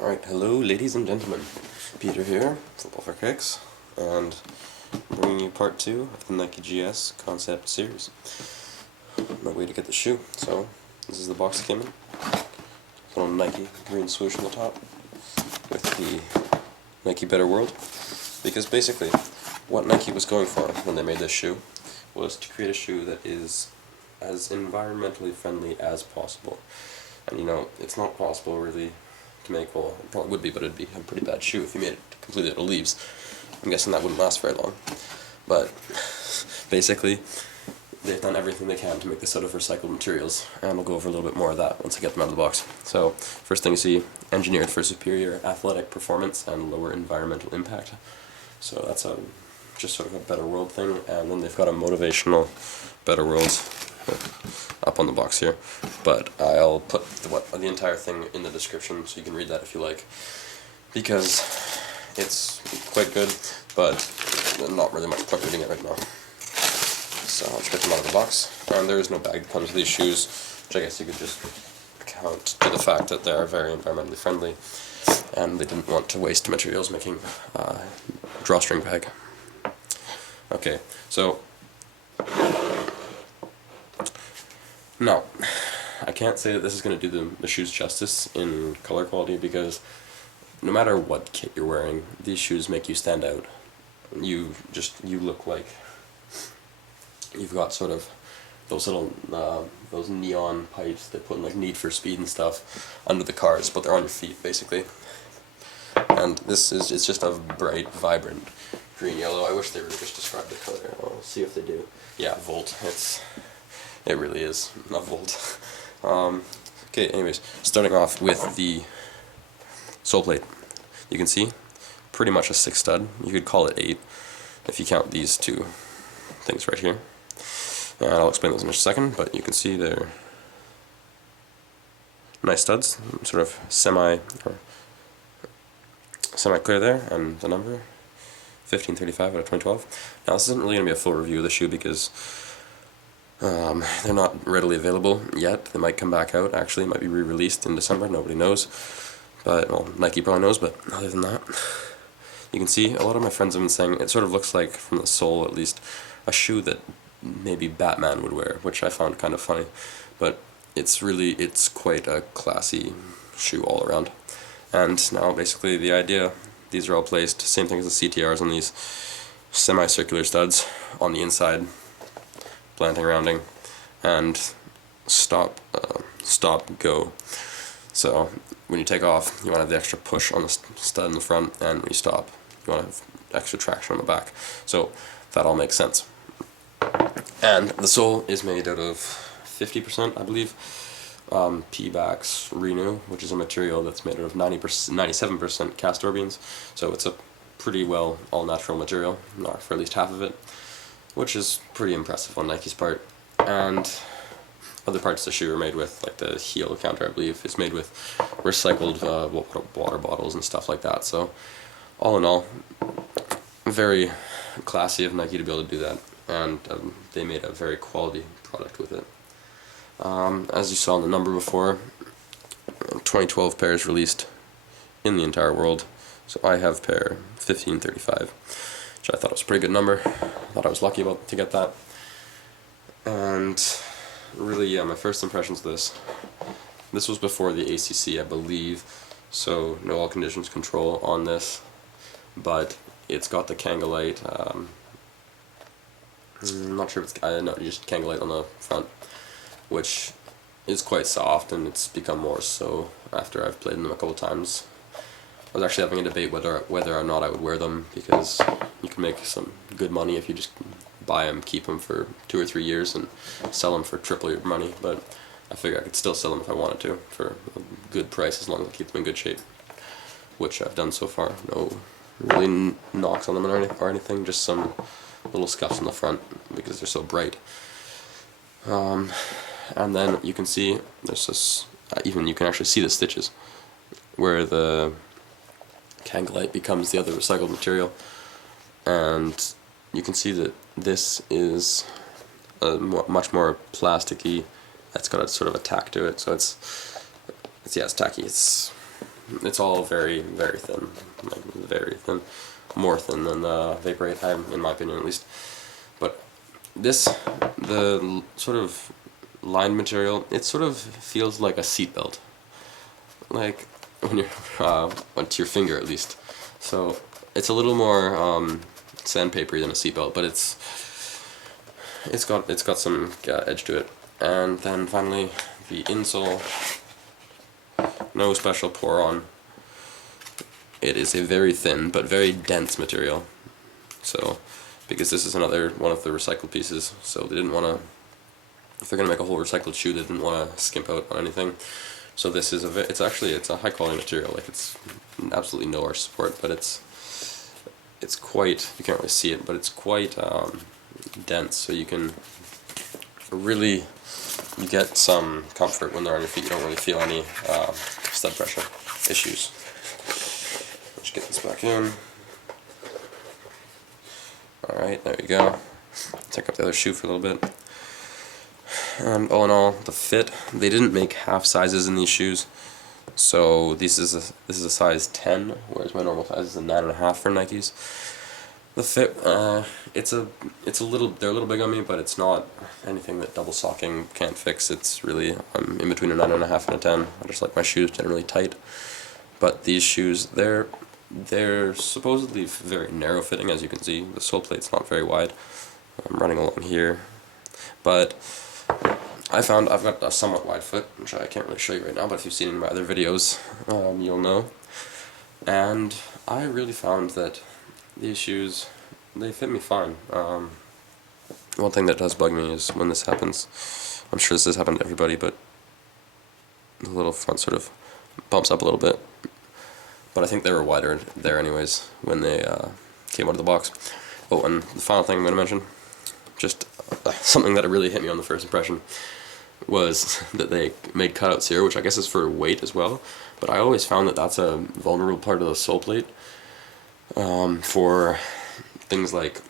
Alright, hello ladies and gentlemen. Peter here, Football for Kicks, and I'm bringing you part 2 of the Nike GS concept series. My way to get the shoe. So, this is the box that came in. Little Nike green swoosh on the top with the Nike Better World. Because basically, what Nike was going for when they made this shoe was to create a shoe that is as environmentally friendly as possible. And you know, it's not possible really to make, well, it probably would be, but it'd be a pretty bad shoe if you made it completely out of leaves. I'm guessing that wouldn't last very long. But basically, they've done everything they can to make this out of recycled materials, and we'll go over a little bit more of that once I get them out of the box. So, first thing you see, engineered for superior athletic performance and lower environmental impact. So that's just sort of a better world thing, and then they've got a motivational better world up on the box here, but I'll put the entire thing in the description so you can read that if you like, because it's quite good, but not really much point reading it right now. So I'll just get them out of the box, and there is no bag that comes with these shoes, which I guess you could just count to the fact that they are very environmentally friendly, and they didn't want to waste materials making a drawstring bag. Okay, so now, I can't say that this is going to do the shoes justice in color quality, because no matter what kit you're wearing, these shoes make you stand out. You look like you've got sort of those little, those neon pipes they put in like Need for Speed and stuff under the cars, but they're on your feet basically. And it's just a bright, vibrant green-yellow. I wish they would have just described the color. I'll see if they do. Yeah, Volt. It really is a Volt. Okay, anyways, starting off with the sole plate. You can see, pretty much a 6 stud. You could call it 8 if you count these two things right here. And I'll explain those in a second, but you can see they're nice studs, sort of semi-clear there, and the number 1535 out of 2012. Now this isn't really going to be a full review of the shoe because they're not readily available yet. They might come back out, actually, might be re-released in December, nobody knows. But, well, Nike probably knows, but other than that, you can see, a lot of my friends have been saying, it sort of looks like, from the sole at least, a shoe that maybe Batman would wear, which I found kind of funny. But it's quite a classy shoe all around. And now, basically, the idea, these are all placed, same thing as the CTRs on these semicircular studs on the inside, planting, rounding, and stop, go. So when you take off, you want to have the extra push on the stud in the front, and when you stop, you want to have extra traction on the back. So that all makes sense. And the sole is made out of 50%, I believe, P-Bax Renew, which is a material that's made out of 97% castor beans. So it's a pretty well all-natural material, for at least half of it, which is pretty impressive on Nike's part. And other parts of the shoe are made with, like the heel counter, I believe, is made with recycled water bottles and stuff like that. So, all in all, very classy of Nike to be able to do that, and they made a very quality product with it. As you saw in the number before, 2012 pairs released in the entire world, so I have pair 1535. Which I thought was a pretty good number. I thought I was lucky to get that. And really, yeah, my first impressions of this was before the ACC, I believe, so no all conditions control on this, but it's got the Kangalite, I'm not sure if it's, no, just Kangalite on the front, which is quite soft, and it's become more so after I've played them a couple times. I was actually having a debate whether or not I would wear them, because you can make some good money if you just buy them, keep them for 2 or 3 years, and sell them for triple your money. But I figure I could still sell them if I wanted to for a good price, as long as I keep them in good shape, which I've done so far. No really knocks on them or anything, just some little scuffs on the front because they're so bright. And then you can see there's this. Even you can actually see the stitches where the Kangalite becomes the other recycled material, and you can see that this is a much more plasticky. It's got a sort of a tack to it, so it's tacky. It's it's all very, very thin, like very thin, more thin than the Vapor 8, in my opinion at least. But this, the sort of lined material, it sort of feels like a seatbelt, like when you're onto your finger at least. So it's a little more sandpapery than a seatbelt, but it's got some edge to it. And then finally, the insole, no special pour on. It is a very thin but very dense material. So, because this is another one of the recycled pieces, so they didn't want to, if they're going to make a whole recycled shoe, they didn't want to skimp out on anything. So this is it's a high quality material, like it's absolutely no arch support, but it's quite, you can't really see it, but it's quite dense, so you can really get some comfort when they're on your feet. You don't really feel any stud pressure issues. Let's get this back in. Alright, there you go. Take up the other shoe for a little bit. And all in all, the fit, they didn't make half sizes in these shoes. So this is a size 10, whereas my normal size is a 9.5 for Nikes. The fit, they're a little big on me, but it's not anything that double socking can't fix. It's really, I'm in between a 9.5 and a 10. I just like my shoes generally tight. But these shoes, they're supposedly very narrow fitting, as you can see. The sole plate's not very wide. I'm running along here, but I've got a somewhat wide foot, which I can't really show you right now, but if you've seen in my other videos, you'll know. And I really found that these shoes, they fit me fine. One thing that does bug me is when this happens, I'm sure this has happened to everybody, but the little front sort of bumps up a little bit. But I think they were wider there anyways when they came out of the box. Oh, and the final thing I'm going to mention, just something that really hit me on the first impression, was that they made cutouts here, which I guess is for weight as well, but I always found that that's a vulnerable part of the sole plate for things like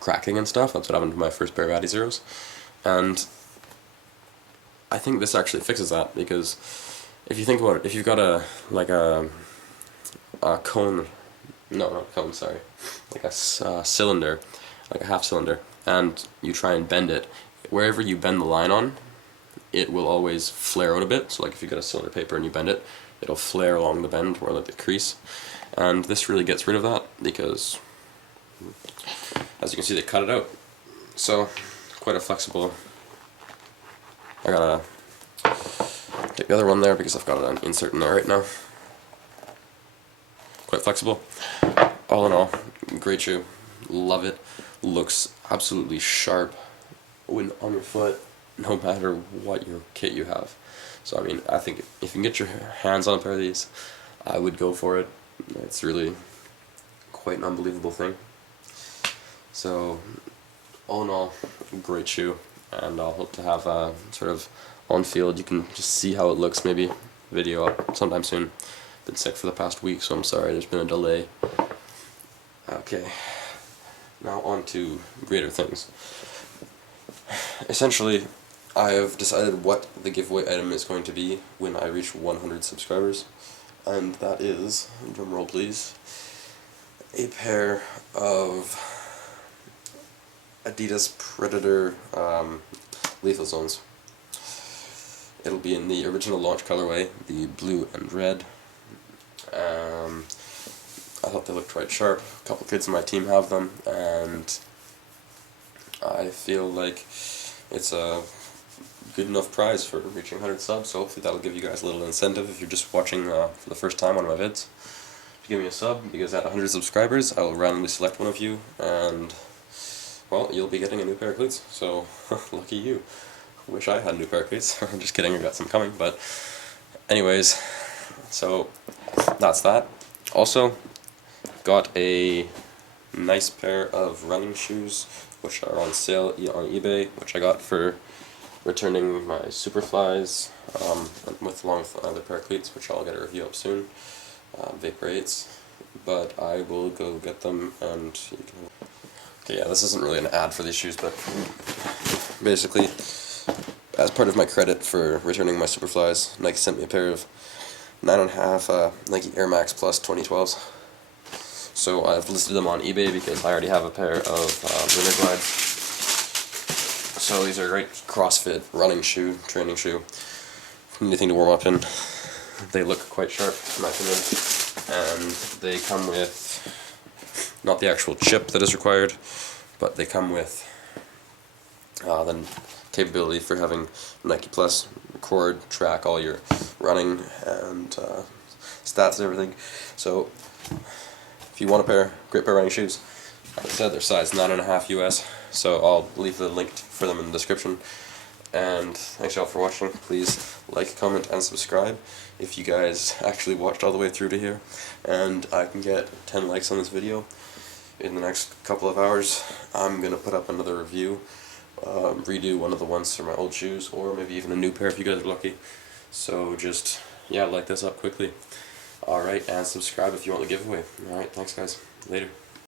cracking and stuff. That's what happened to my first pair of Addy Zeros, and I think this actually fixes that, because if you think about it, if you've got a cone, no, not cone, sorry, like a cylinder, like a half cylinder, and you try and bend it, wherever you bend the line on, it will always flare out a bit. So like if you get a cylinder paper and you bend it, it'll flare along the bend, or like the crease, and this really gets rid of that, because as you can see, they cut it out. So quite a flexible. I gotta take the other one there because I've got an insert in there right now. Quite flexible. All in all, great shoe. Love it. Looks absolutely sharp when on your foot, no matter what your kit you have. So I mean, I think if you can get your hands on a pair of these, I would go for it. It's really quite an unbelievable thing. So all in all, great shoe, and I'll hope to have sort of on field, you can just see how it looks, maybe video up sometime soon. Been sick for the past week, so I'm sorry there's been a delay. Okay, now on to greater things. Essentially, I have decided what the giveaway item is going to be when I reach 100 subscribers, and that is, drum roll please, a pair of Adidas Predator Lethal Zones. It'll be in the original launch colorway, the blue and red. I thought they looked quite sharp. A couple kids in my team have them, and I feel like it's a good enough prize for reaching 100 subs, so hopefully that'll give you guys a little incentive if you're just watching for the first time one of my vids. To give me a sub, because at 100 subscribers I will randomly select one of you, and well, you'll be getting a new pair of cleats, so lucky you. Wish I had a new pair of cleats. I'm just kidding, I got some coming, but anyways, so that's that. Also, got a nice pair of running shoes, which are on sale on eBay, which I got for returning my Superflies, along with another pair of cleats, which I'll get a review of soon, Vapor 8s, but I will go get them, and you can... Okay, yeah, this isn't really an ad for these shoes, but basically, as part of my credit for returning my Superflies, Nike sent me a pair of 9.5 Nike Air Max Plus 2012s. So I've listed them on eBay because I already have a pair of Winter Glides. So these are a great CrossFit running shoe, training shoe. Anything to warm up in. They look quite sharp, in my opinion. And they come with not the actual chip that is required, but they come with the capability for having Nike Plus record, track all your running and stats and everything. So if you want a great pair of running shoes, like I said, they're size 9.5 US, so I'll leave the link for them in the description. And thanks y'all for watching. Please like, comment, and subscribe if you guys actually watched all the way through to here. And I can get 10 likes on this video in the next couple of hours. I'm going to put up another review, redo one of the ones for my old shoes, or maybe even a new pair if you guys are lucky. So just, yeah, like this up quickly. Alright, and subscribe if you want the giveaway. Alright, thanks guys. Later.